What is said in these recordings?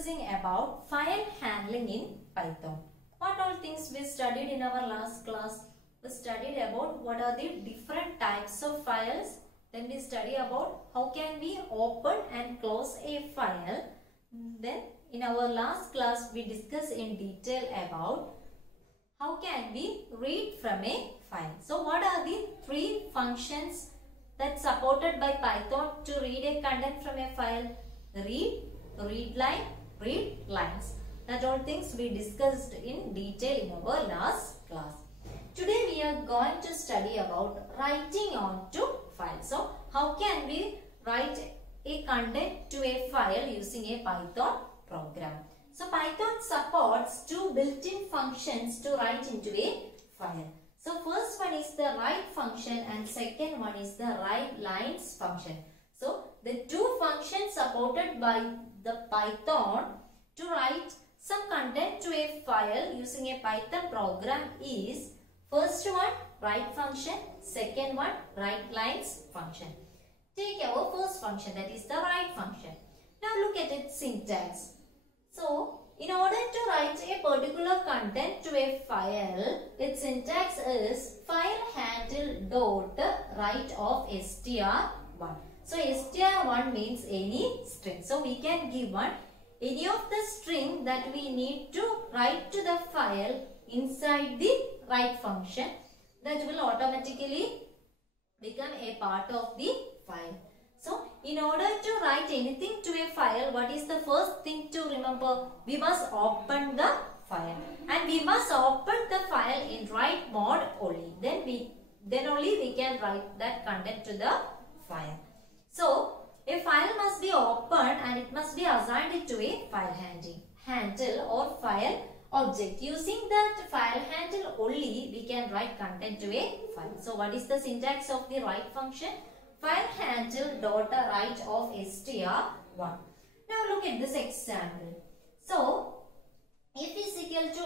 discussing about file handling in Python. What all things we studied in our last class? We studied about what are the different types of files. Then we study about how can we open and close a file. Then in our last class we discussed in detail about how can we read from a file. So what are the three functions that's supported by Python to read a content from a file? Read, read line, read lines. That all things we discussed in detail in our last class. Today we are going to study about writing onto files. So how can we write a content to a file using a Python program? So Python supports two built-in functions to write into a file. So first one is the write function and second one is the write lines function. So the two functions supported by the Python to write some content to a file using a Python program is first one write function, second one write lines function. Take our first function, that is the write function. Now look at its syntax. So in order to write a particular content to a file, its syntax is file handle dot write of str1. So str1 means any string. So we can give any of the string that we need to write to the file inside the write function, that will automatically become a part of the file. So in order to write anything to a file, what is the first thing to remember? We must open the file, and we must open the file in write mode only. Then only we can write that content to the file. So a file must be opened and it must be assigned to a file handle or file object. Using that file handle only we can write content to a file. So what is the syntax of the write function? File handle dot write of str1. Now look at this example. So f is equal to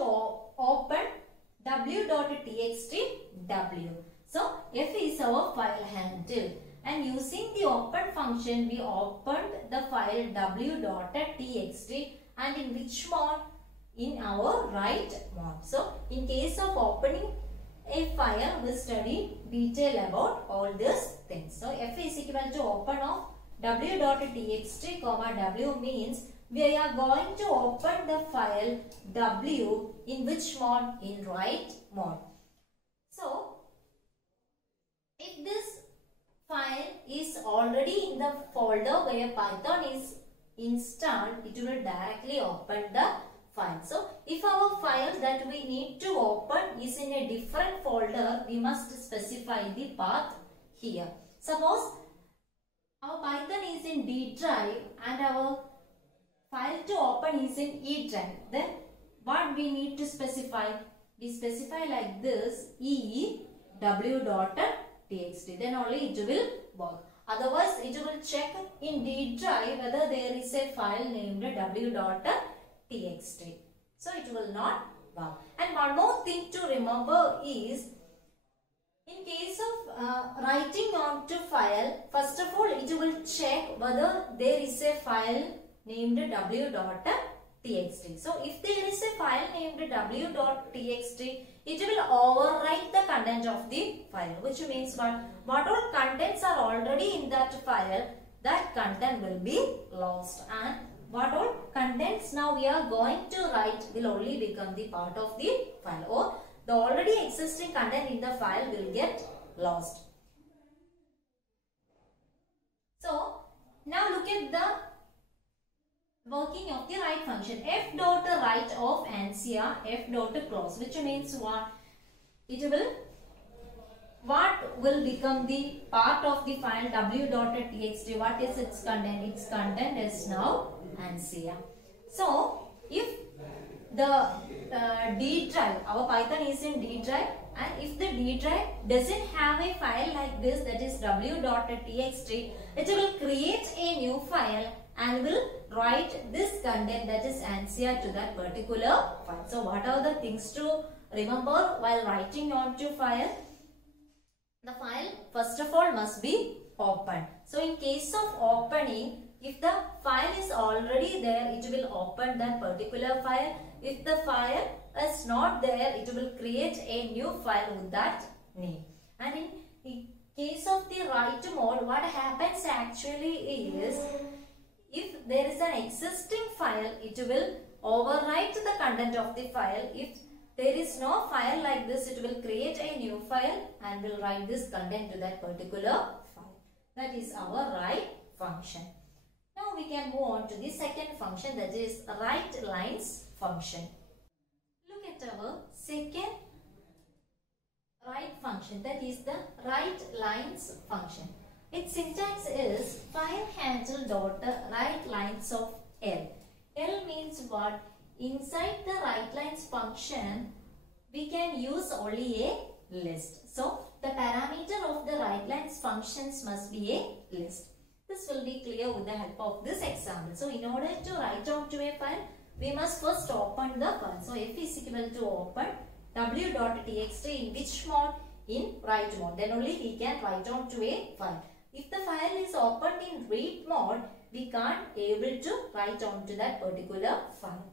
open w.txt w. So f is our file handle, and using the open function we opened the file w.txt, and in which mode? In our write mode. So in case of opening a file, we study detail about all these things. So f is equal to open of w.txt w means we are going to open the file w in which mode? In write mode. So if this file is already in the folder where Python is installed, it will directly open the file. So if our file that we need to open is in a different folder, we must specify the path here. Suppose our Python is in D drive and our file to open is in E drive, then what we need to specify? We specify like this, E w.txt, then only it will work. Otherwise it will check in D drive whether there is a file named w.txt. So it will not work. And one more thing to remember is, in case of writing onto file, first of all it will check whether there is a file named w.txt. So if there is a file named w.txt, it will overwrite the content of the file, which means what all contents are already in that file, that content will be lost, and what all contents now we are going to write will only become the part of the file, or the already existing content in the file will get lost. So now look at the working of the write function. F dot write of answer, F dot close, which means what? What will become the part of the file w.txt? What is its content? Its content is now answer. So if the D drive, our Python is in D drive, and if the D drive doesn't have a file like this, that is w.txt, it will create a new file and will write this content, that is answer, to that particular file. So what are the things to remember while writing onto file? The file first of all must be opened. So in case of opening, If the file is already there, it will open that particular file. If the file is not there, it will create a new file with that name. And in case of the write mode, what happens actually is, if there is an existing file, it will overwrite the content of the file. If there is no file like this, it will create a new file and will write this content to that particular file. That is our write function. Now we can move on to the second function, that is write lines function. Look at our second write function, that is the write lines function. Its syntax is file handle dot write lines of L. L means what? Inside the write lines function, we can use only a list. So the parameter of the write lines functions must be a list. This will be clear with the help of this example. So in order to write down to a file, we must first open the file. So f is equal to open w.txt in which mode? In write mode. Then only we can write down to a file. If the file is opened in read mode, we can't able to write down to that particular file.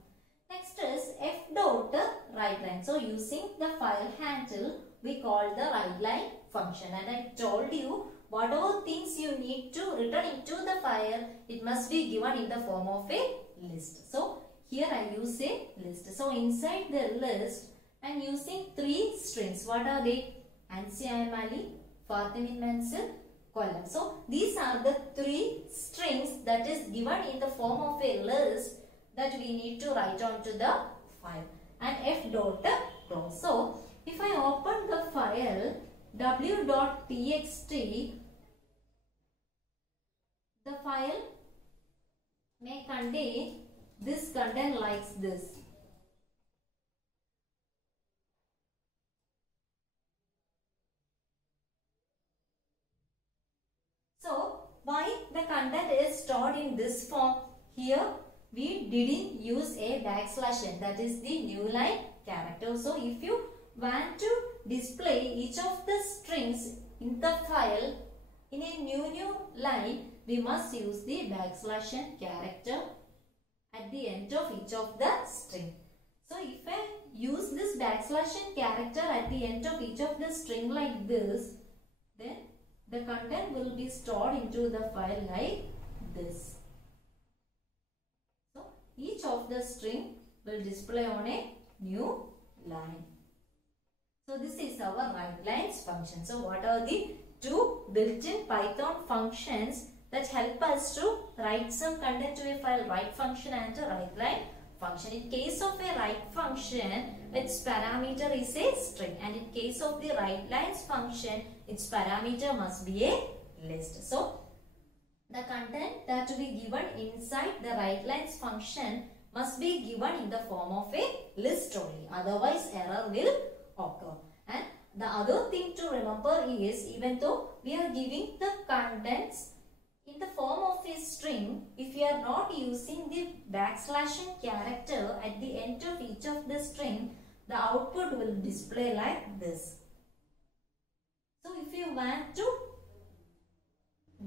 Next is f.writeLine. So using the file handle, we call the writeLine function. And I told you, whatever things you need to return into the file, it must be given in the form of a list. So here I use a list. So inside the list, I am using 3 strings. What are they? Ansi Ayamali, Fathimin Mansur, Kollam. So these are the 3 strings that is given in the form of a list that we need to write onto the file. And f.close. So if I open the file w.txt, the file may contain this content like this. So why the content is stored in this form? Here we didn't use a \n, that is the new line character. So if you want to display each of the strings in the file in a new line, we must use the \n character at the end of each of the string. So if I use this \n character at the end of each of the string like this, then the content will be stored into the file like this. So each of the string will display on a new line. So this is our writelines function. So what are the 2 built-in Python functions that help us to write some content to a file? Write function and a writeline function. In case of a write function, its parameter is a string, and in case of the writelines function, its parameter must be a list. So the content that will be given inside the writelines function must be given in the form of a list only. Otherwise error will occur. And the other thing to remember is, even though we are giving the contents in the form of a string, if we are not using the \n character at the end of each of the string, the output will display like this. So if you want to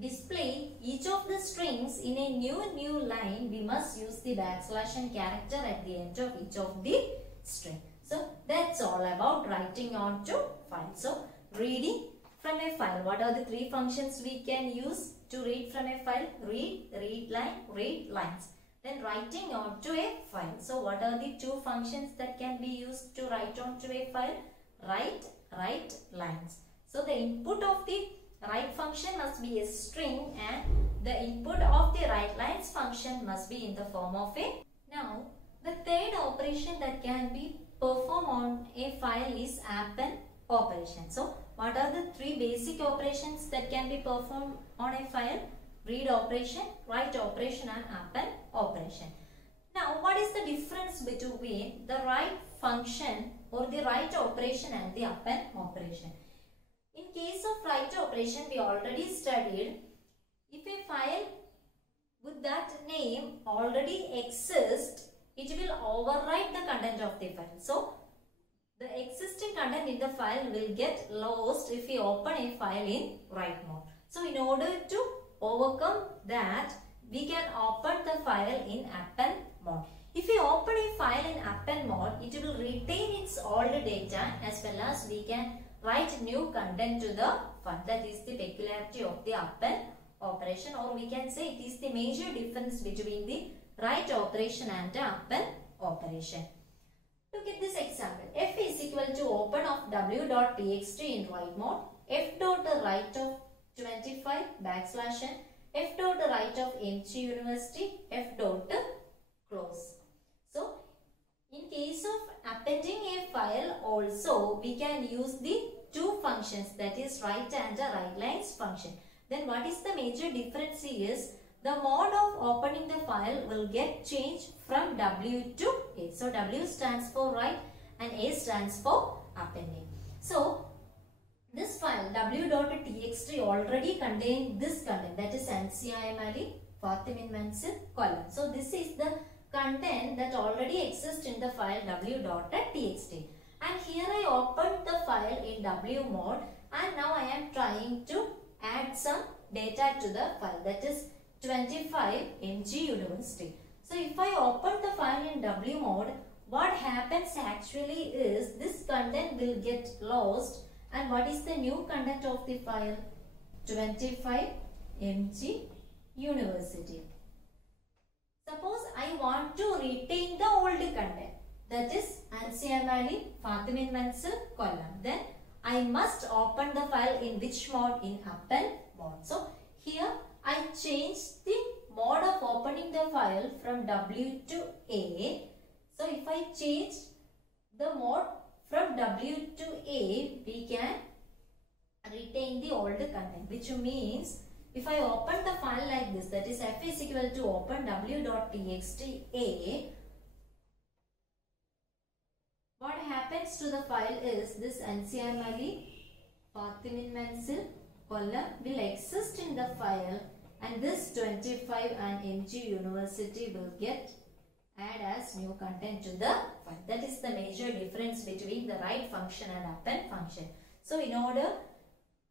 display each of the strings in a new line, we must use the \n character at the end of each of the string. So that's all about writing onto file. So reading from a file, what are the 3 functions we can use to read from a file? Read, read line, read lines. Then writing onto a file. So what are the 2 functions that can be used to write onto a file? Write, write lines. So the input of the write function must be a string, and the input of the write lines function must be in the form of a. Now the third operation that can be performed on a file is append operation. So what are the 3 basic operations that can be performed on a file? Read operation, write operation, and append operation. Now what is the difference between the write function or the write operation and the append operation? In case of write operation, we already studied, if a file with that name already exists, it will overwrite the content of the file. So the existing content in the file will get lost if we open a file in write mode. So in order to overcome that, we can open the file in append mode. If we open a file in append mode, it will retain its old data as well as we can write new content to the file. That is the peculiarity of the append operation, or we can say it is the major difference between the write operation and the append operation. Look at this example. F is equal to open of w.txt in write mode, f dot write of 25 backslash n, f dot write of MG University, f dot close. So, in case of appending a file also, we can use the two functions, that is write and write lines function. Then what is the major difference is the mode of opening the file will get changed from W to A. So, W stands for write and A stands for appending. So, this file w.txt already contains this content, that is NCI Ali, Fathimin Mansur, Kollam. So, this is the content that already exists in the file w.txt. And here I opened the file in W mode and now I am trying to add some data to the file, that is 25 MG University. So, if I open the file in W mode, what happens actually is this content will get lost. And what is the new content of the file? 25 MG University. Suppose I want to retain the old content, that is NCI Ali, Fathimin Mansur, Kollam. Then I must open the file in which mode? In append mode. So here I change the mode of opening the file from W to A. So if I change the mode from W to A, we can retain the old content, which means if I open the file like this, that is f is equal to open w.txt A, what happens to the file is this NCI Ali, Fathimin Mansur, Kollam will exist in the file, and this 25 and MG University will get add as new content to the file. That is the major difference between the write function and append function. So, in order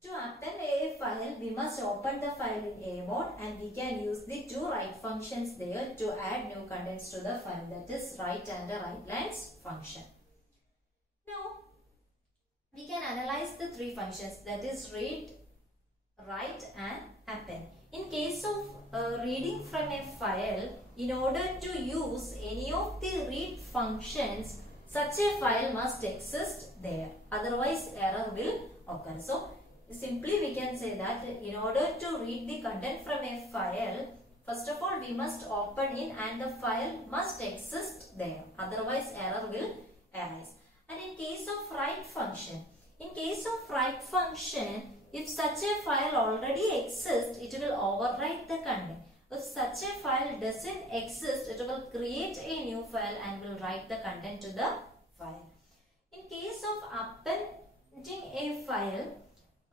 to append a file, we must open the file in A mode and we can use the two write functions there to add new contents to the file, that is write and the write lines function. Now, we can analyze the three functions, that is read, write and append. In case of reading from a file, in order to use any of the read functions, such a file must exist there. Otherwise, error will occur. So, simply we can say that in order to read the content from a file, first of all we must open in and the file must exist there. Otherwise, error will arise. And in case of write function, if such a file already exists, it will overwrite the content. If such a file doesn't exist, it will create a new file and will write the content to the file. In case of appending a file,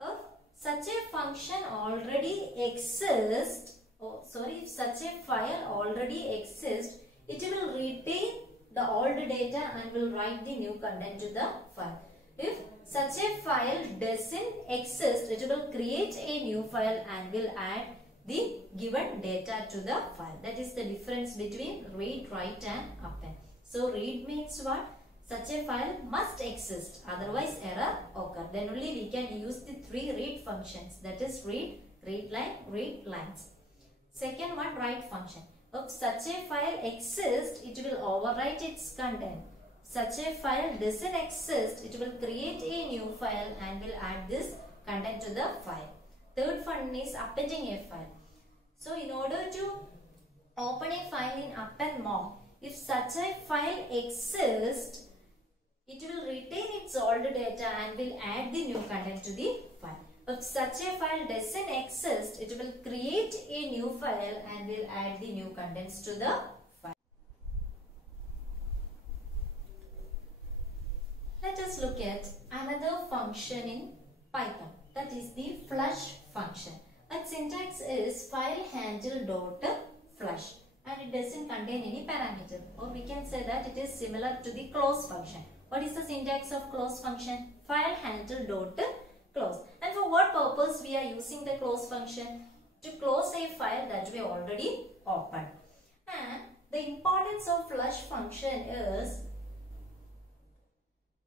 if such a function already exists, if such a file already exists, it will retain the old data and will write the new content to the file. If such a file doesn't exist, it will create a new file and will add the given data to the file. That is the difference between read, write and append. So read means what? Such a file must exist, otherwise error occur. Then only we can use the three read functions, that is read, read line, read lines. Second one, write function. If such a file exists, it will overwrite its content. Such a file doesn't exist, it will create a new file and will add this content to the file. Third one is appending a file. So in order to open a file in append mode, if such a file exists, it will retain its old data and will add the new content to the file. If such a file doesn't exist, it will create a new file and will add the new contents to the file. Let us look at another function in Python, that is the flush function. Its syntax is file handle dot flush and it doesn't contain any parameter, or we can say that it is similar to the close function. What is the syntax of close function? File handle dot close. And for what purpose we are using the close function? To close a file that we already open. And the importance of flush function is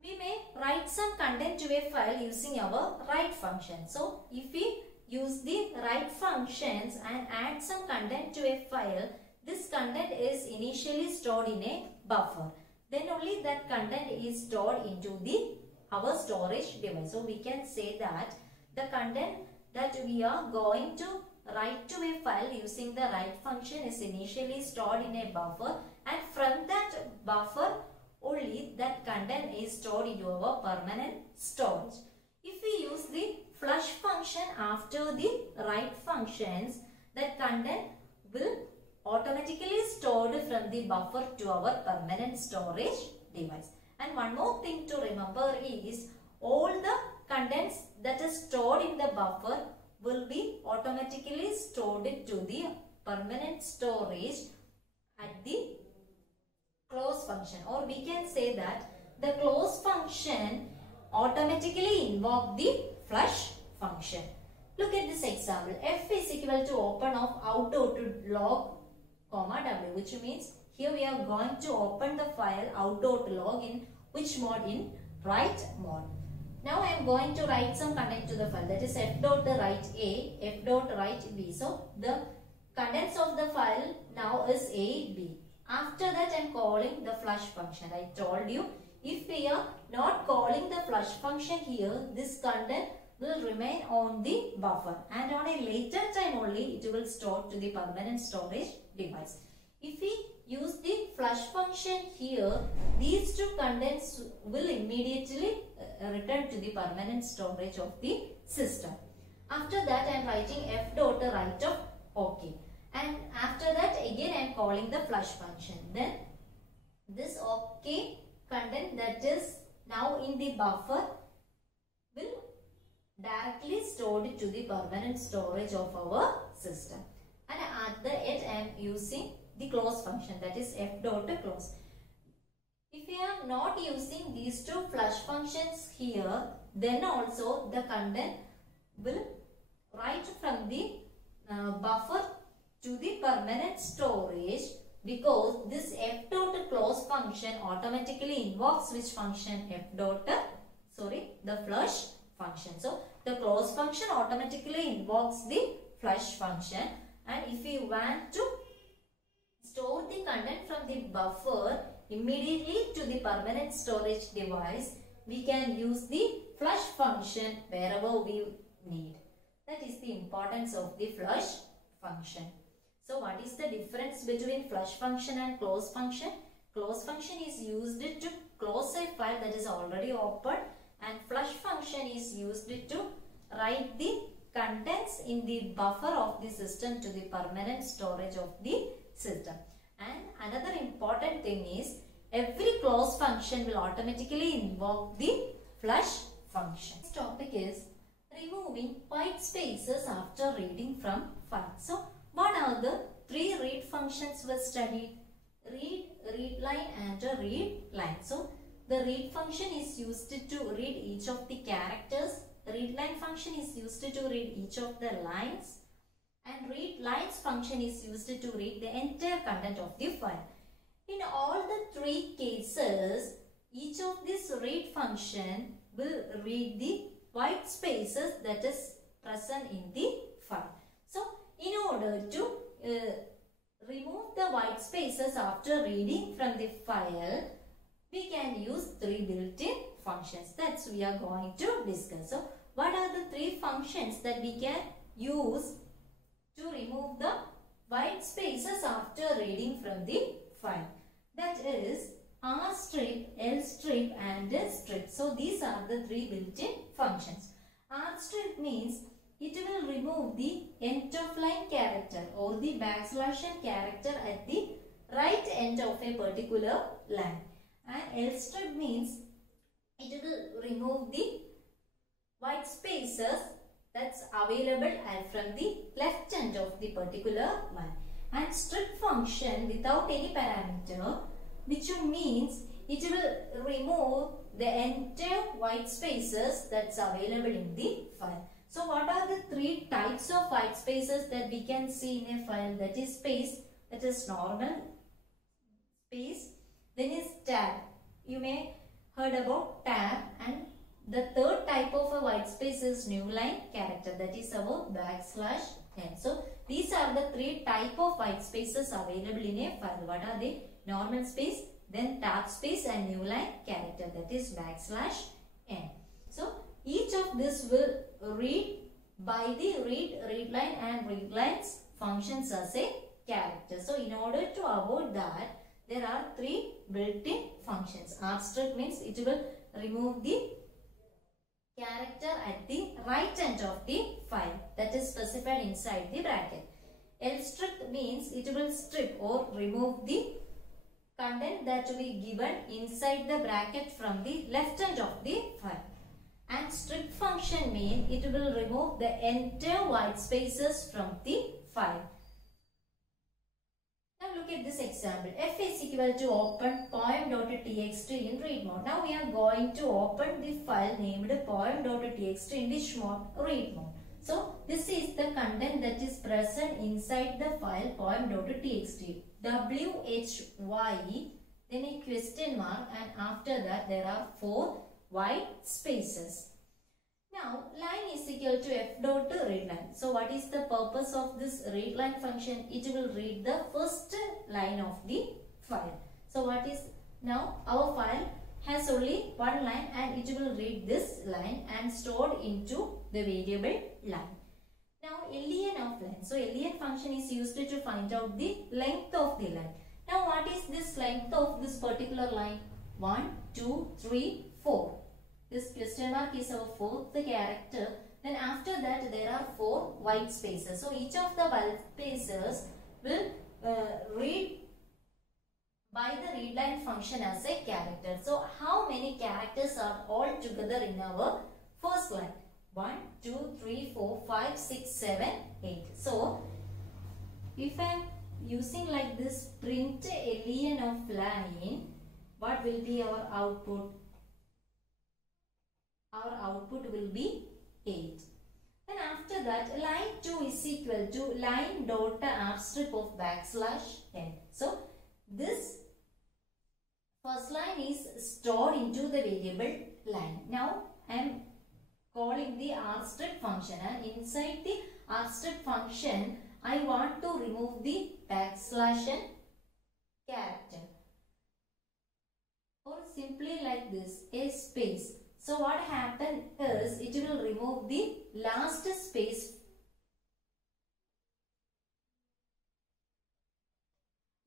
we may write some content to a file using our write function. So if we use the write functions and add some content to a file, this content is initially stored in a buffer. Then only that content is stored into our storage device. So we can say that the content that we are going to write to a file using the write function is initially stored in a buffer, and from that buffer only that content is stored into our permanent storage. If we use the flush function after the write functions, that content will automatically stored from the buffer to our permanent storage device. And one more thing to remember is all the contents that is stored in the buffer will be automatically stored to the permanent storage at the close function, or we can say that the close function automatically invoke the flush function. Look at this example. F is equal to open of out.log comma w, which means here we are going to open the file out.log in which mode? In write mode. Now I am going to write some content to the file, that is f.write A, f.write B. So the contents of the file now is A, B. After that I am calling the flush function. I told you if we are not calling the flush function here, this content will remain on the buffer, and on a later time only it will store to the permanent storage device. If we use the flush function here, these two contents will immediately return to the permanent storage of the system. After that I am writing f.write of OK, and after that again I am calling the flush function. Then this OK content that is now in the buffer will directly stored to the permanent storage of our system. And at the end I am using the close function, that is f.close. If we are not using these two flush functions here, then also the content will write from the buffer to the permanent storage, because this f.close function automatically invokes which function? The flush function. So the close function automatically invokes the flush function, and if we want to store the content from the buffer immediately to the permanent storage device, we can use the flush function wherever we need. That is the importance of the flush function. So what is the difference between flush function and close function? Close function is used to close a file that is already open, and flush function is used to write the contents in the buffer of the system to the permanent storage of the system. And another important thing is every close function will automatically invoke the flush function. This topic is removing white spaces after reading from file. So what are the three read functions we studied? Read, read line and read line. So the read function is used to read each of the characters. Read line function is used to read each of the lines. And read lines function is used to read the entire content of the file. In all the three cases, each of this read function will read the white spaces that is present in the file. So in order to remove the white spaces after reading from the file, we can use three built-in functions. That's we are going to discuss. So what are the three functions that we can use to remove the white spaces after reading from the file? That is rstrip, lstrip and strip. So these are the three built-in functions. Rstrip means it will remove the end of line character or the backslash n character at the right end of a particular line. And lstrip means it will remove the white spaces that's available from the left end of the particular line. And strip function without any parameter, which means it will remove the entire white spaces that's available in the file. So what are the three types of white spaces that we can see in a file? That is space, that is normal space, then is tab. You may heard about tab, and the third type of a white space is new line character, that is our \n. So these are the three type of white spaces available in a file. What are they? Normal space, then tab space and new line character, that is \n. So each of this will read by the readline and readlines functions as a character. So in order to avoid that, there are three built-in functions. Abstract means it will remove the character at the right end of the file, that is specified inside the bracket. Lstrip means it will strip or remove the content that will be given inside the bracket from the left end of the file. And strip function means it will remove the entire white spaces from the file. Now look at this example. F is equal to open poem.txt in read mode. Now we are going to open the file named poem.txt in which mode? Read mode. So this is the content that is present inside the file poem.txt. WHY, then a question mark, and after that there are 4 white spaces. Now line is equal to f dot readline. So what is the purpose of this readline function? It will read the first line of the file. So what is, now our file has only one line and it will read this line and stored into the variable line. Now len of line. So len function is used to find out the length of the line. Now what is this length of this particular line? 1, 2, 3, 4. This question mark is our fourth character. Then after that there are 4 white spaces. So each of the white spaces will read by the readline function as a character. So how many characters are all together in our first line? 1, 2, 3, 4, 5, 6, 7, 8. So if I am using like this print len of line, what will be our output? Our output will be 8. Then after that, line 2 is equal to line dot abstrip of \n. So this first line is stored into the variable line. Now I am calling the rstrip function, and inside the rstrip function I want to remove the \n character, or simply like this, a space. So what happens is it will remove the last space.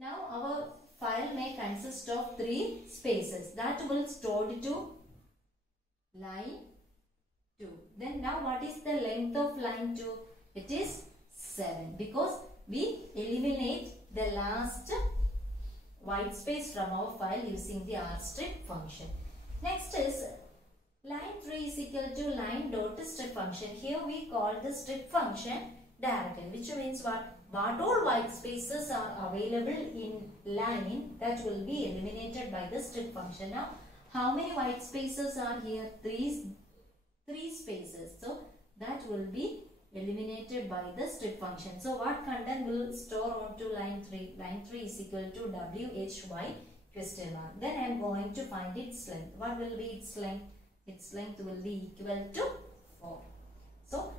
Now our file may consist of 3 spaces that will store to line 2. Then now what is the length of line 2? It is 7, because we eliminate the last white space from our file using the rstrip function. Next is line 3 is equal to line dot strip function. Here we call the strip function directly, which means what all white spaces are available in line, that will be eliminated by the strip function. Now how many white spaces are here? 3 spaces. So that will be eliminated by the strip function. So what content will store onto line 3? Line 3 is equal to WHY question mark. Then I am going to find its length. What will be its length? Its length will be equal to 4. So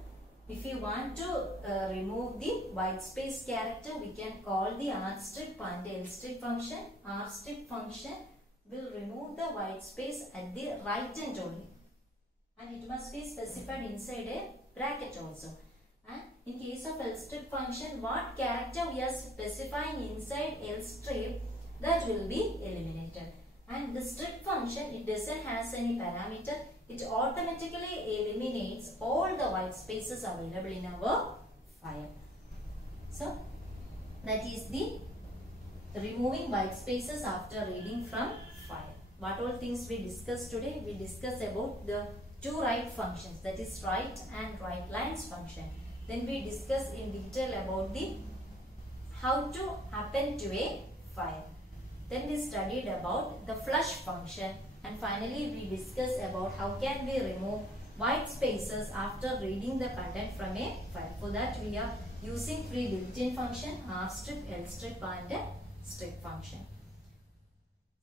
if you want to remove the white space character, we can call the rstrip and lstrip function. Rstrip function will remove the white space at the right end only, and it must be specified inside a bracket also. And in case of lstrip function, what character we are specifying inside lstrip, that will be eliminated. And the strip function, it doesn't has any parameter. It automatically eliminates all the white spaces available in our file. So that is the removing white spaces after reading from file. What all things we discussed today? We discussed about the 2 write functions, that is write and write lines function. Then we discussed in detail about the how to append to a file. Then we studied about the flush function, and finally we discussed about how can we remove white spaces after reading the content from a file. For that we are using three built-in function, rstrip, lstrip and strip function.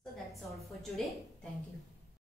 So that's all for today. Thank you.